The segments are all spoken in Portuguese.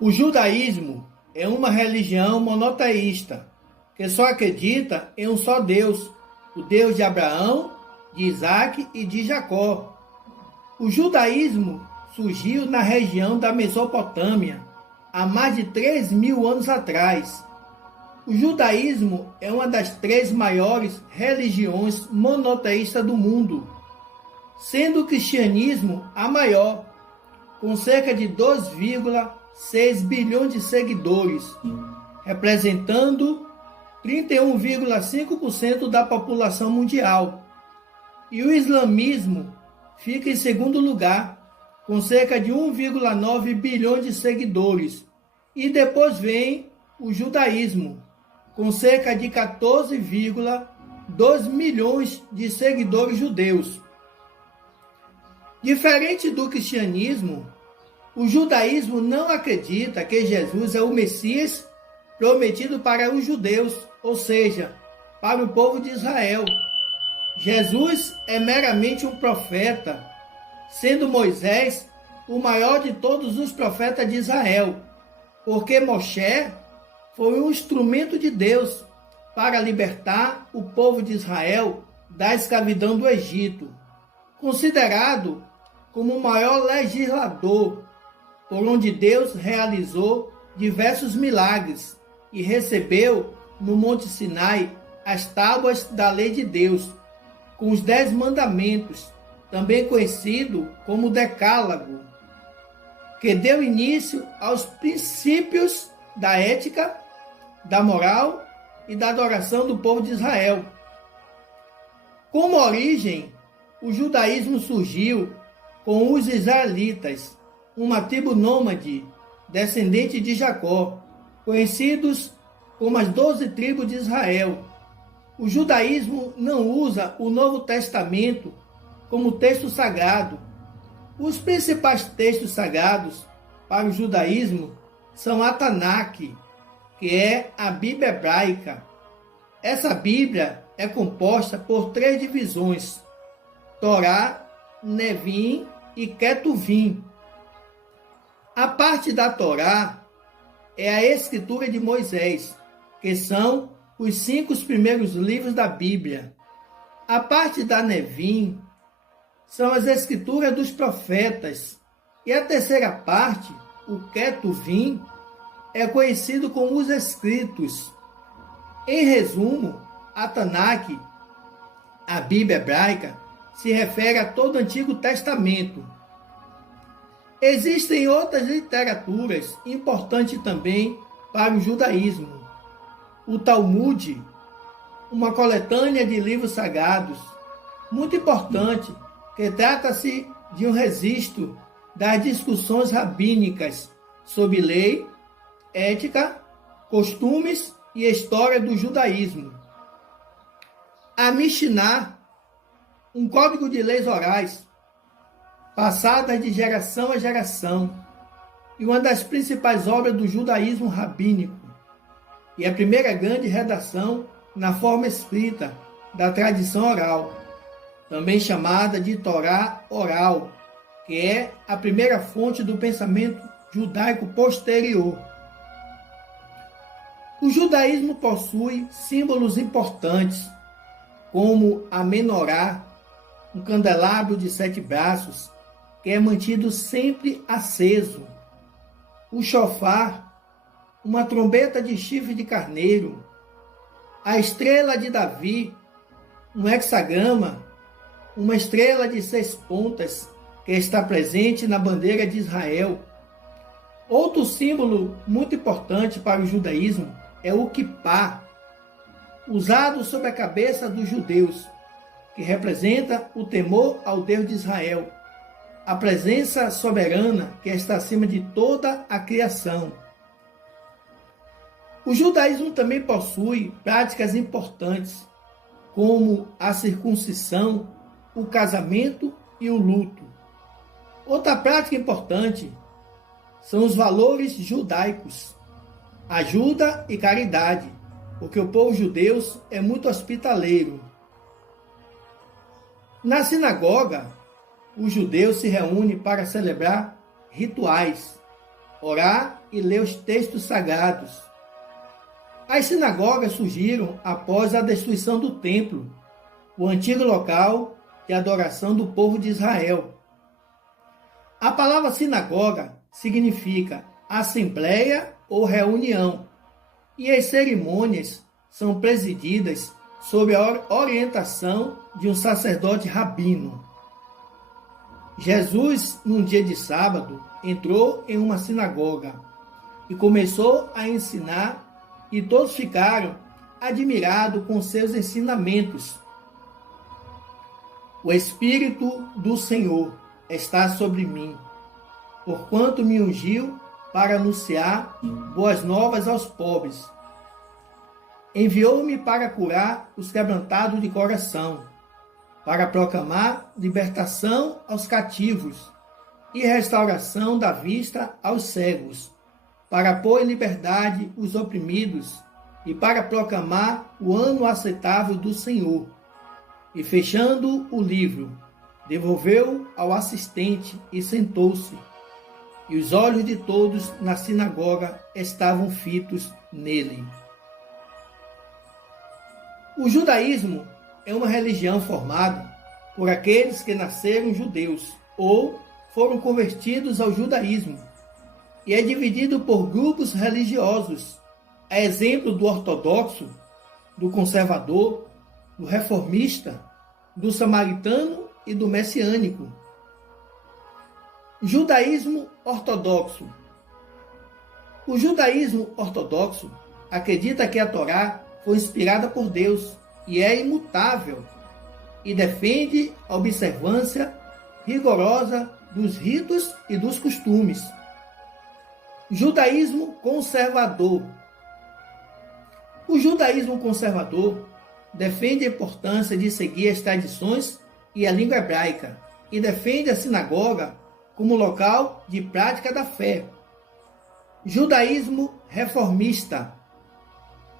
O judaísmo é uma religião monoteísta que só acredita em um só Deus, o Deus de Abraão, de Isaac e de Jacó. O judaísmo surgiu na região da Mesopotâmia há mais de 3.000 anos atrás. O judaísmo é uma das 3 maiores religiões monoteístas do mundo, sendo o cristianismo a maior, com cerca de 2,6 bilhões de seguidores, representando 31,5% da população mundial. E o islamismo fica em segundo lugar, com cerca de 1,9 bilhões de seguidores. E depois vem o judaísmo, com cerca de 14,2 milhões de seguidores judeus. Diferente do cristianismo, o judaísmo não acredita que Jesus é o Messias prometido para os judeus, ou seja, para o povo de Israel. Jesus é meramente um profeta, sendo Moisés o maior de todos os profetas de Israel, porque Moshe foi um instrumento de Deus para libertar o povo de Israel da escravidão do Egito, considerado como o maior legislador, por onde Deus realizou diversos milagres e recebeu no Monte Sinai as tábuas da lei de Deus, com os 10 mandamentos, também conhecido como Decálogo, que deu início aos princípios da ética, da moral e da adoração do povo de Israel. Como origem, o judaísmo surgiu com os israelitas, uma tribo nômade, descendente de Jacó, conhecidos como as 12 tribos de Israel. O judaísmo não usa o Novo Testamento como texto sagrado. Os principais textos sagrados para o judaísmo são a Tanakh, que é a Bíblia hebraica. Essa Bíblia é composta por 3 divisões: Torá, Nevim e Ketuvim. A parte da Torá é a escritura de Moisés, que são os 5 primeiros livros da Bíblia. A parte da Nevim são as escrituras dos profetas. E a terceira parte, o Ketuvim, é conhecido como os escritos. Em resumo, a Tanakh, a Bíblia hebraica, se refere a todo o Antigo Testamento. Existem outras literaturas importantes também para o judaísmo. O Talmud, uma coletânea de livros sagrados, muito importante, que trata-se de um registro das discussões rabínicas sobre lei, ética, costumes e história do judaísmo. A Mishnah, um código de leis orais, passadas de geração a geração, e uma das principais obras do judaísmo rabínico, e a primeira grande redação na forma escrita da tradição oral, também chamada de Torá oral, que é a primeira fonte do pensamento judaico posterior. O judaísmo possui símbolos importantes, como a menorá, um candelabro de 7 braços, que é mantido sempre aceso. O shofar, uma trombeta de chifre de carneiro. A estrela de Davi, um hexagrama, uma estrela de 6 pontas, que está presente na bandeira de Israel. Outro símbolo muito importante para o judaísmo é o kippá, usado sobre a cabeça dos judeus, que representa o temor ao Deus de Israel, a presença soberana que está acima de toda a criação. O judaísmo também possui práticas importantes, como a circuncisão, o casamento e o luto. Outra prática importante são os valores judaicos, ajuda e caridade, porque o povo judeu é muito hospitaleiro. Na sinagoga, os judeus se reúnem para celebrar rituais, orar e ler os textos sagrados. As sinagogas surgiram após a destruição do templo, o antigo local de adoração do povo de Israel. A palavra sinagoga significa assembleia ou reunião, e as cerimônias são presididas sob a orientação de um sacerdote rabino. Jesus, num dia de sábado, entrou em uma sinagoga e começou a ensinar, e todos ficaram admirados com seus ensinamentos. O Espírito do Senhor está sobre mim, porquanto me ungiu para anunciar boas novas aos pobres. Enviou-me para curar os quebrantados de coração, para proclamar libertação aos cativos e restauração da vista aos cegos, para pôr em liberdade os oprimidos e para proclamar o ano aceitável do Senhor. E fechando o livro, devolveu ao assistente e sentou-se. E os olhos de todos na sinagoga estavam fitos nele. O judaísmo é uma religião formada por aqueles que nasceram judeus ou foram convertidos ao judaísmo, e é dividido por grupos religiosos, a exemplo do ortodoxo, do conservador, do reformista, do samaritano e do messiânico. Judaísmo ortodoxo. O judaísmo ortodoxo acredita que a Torá foi inspirada por Deus e é imutável, e defende a observância rigorosa dos ritos e dos costumes. Judaísmo conservador. O judaísmo conservador defende a importância de seguir as tradições e a língua hebraica e defende a sinagoga como local de prática da fé. Judaísmo reformista.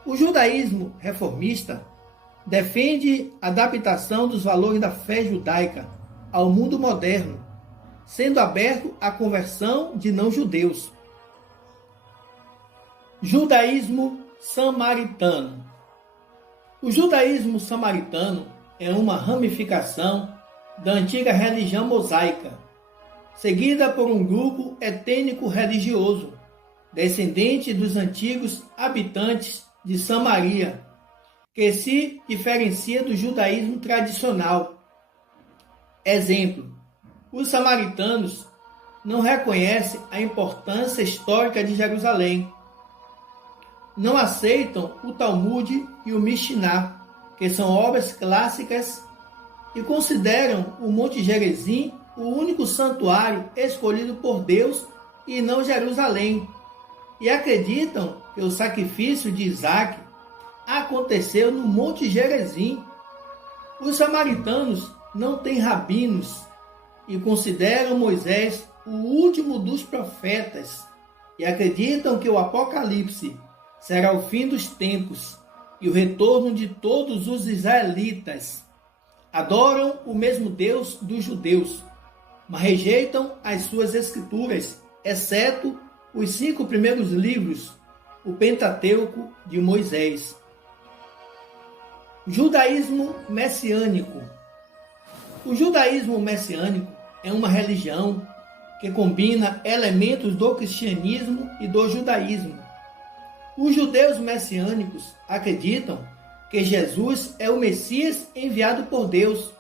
O judaísmo reformista defende a adaptação dos valores da fé judaica ao mundo moderno, sendo aberto à conversão de não-judeus. Judaísmo samaritano. O judaísmo samaritano é uma ramificação da antiga religião mosaica, seguida por um grupo étnico religioso, descendente dos antigos habitantes de Samaria, que se diferencia do judaísmo tradicional. Exemplo: os samaritanos não reconhecem a importância histórica de Jerusalém, não aceitam o Talmud e o Mishnah, que são obras clássicas, e consideram o Monte Gerizim o único santuário escolhido por Deus e não Jerusalém, e acreditam que o sacrifício de Isaac aconteceu no Monte Gerizim. Os samaritanos não têm rabinos e consideram Moisés o último dos profetas, e acreditam que o Apocalipse será o fim dos tempos e o retorno de todos os israelitas. Adoram o mesmo Deus dos judeus, mas rejeitam as suas escrituras, exceto os 5 primeiros livros, o Pentateuco de Moisés. Judaísmo messiânico. O judaísmo messiânico é uma religião que combina elementos do cristianismo e do judaísmo. Os judeus messiânicos acreditam que Jesus é o Messias enviado por Deus,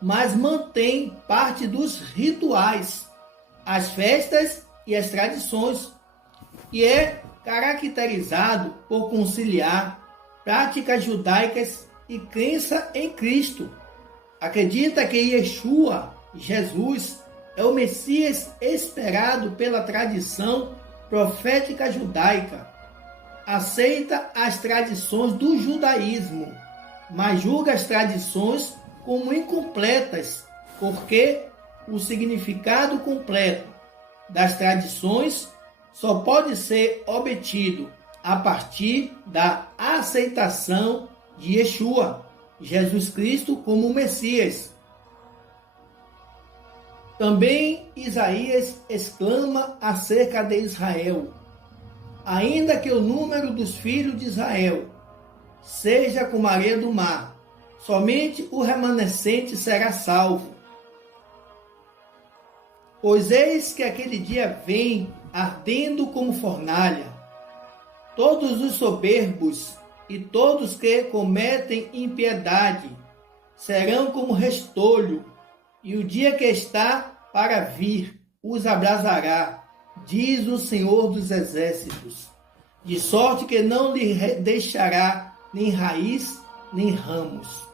mas mantém parte dos rituais, as festas e as tradições, e é caracterizado por conciliar práticas judaicas e crença em Cristo. Acredita que Yeshua, Jesus, é o Messias esperado pela tradição profética judaica. Aceita as tradições do judaísmo, mas julga as tradições como incompletas, porque o significado completo das tradições só pode ser obtido a partir da aceitação de Yeshua, Jesus Cristo, como Messias. Também Isaías exclama acerca de Israel: ainda que o número dos filhos de Israel seja como a areia do mar, somente o remanescente será salvo. Pois eis que aquele dia vem ardendo como fornalha. Todos os soberbos e todos que cometem impiedade serão como restolho, e o dia que está para vir os abrasará, diz o Senhor dos Exércitos, de sorte que não lhe deixará nem raiz nem ramos.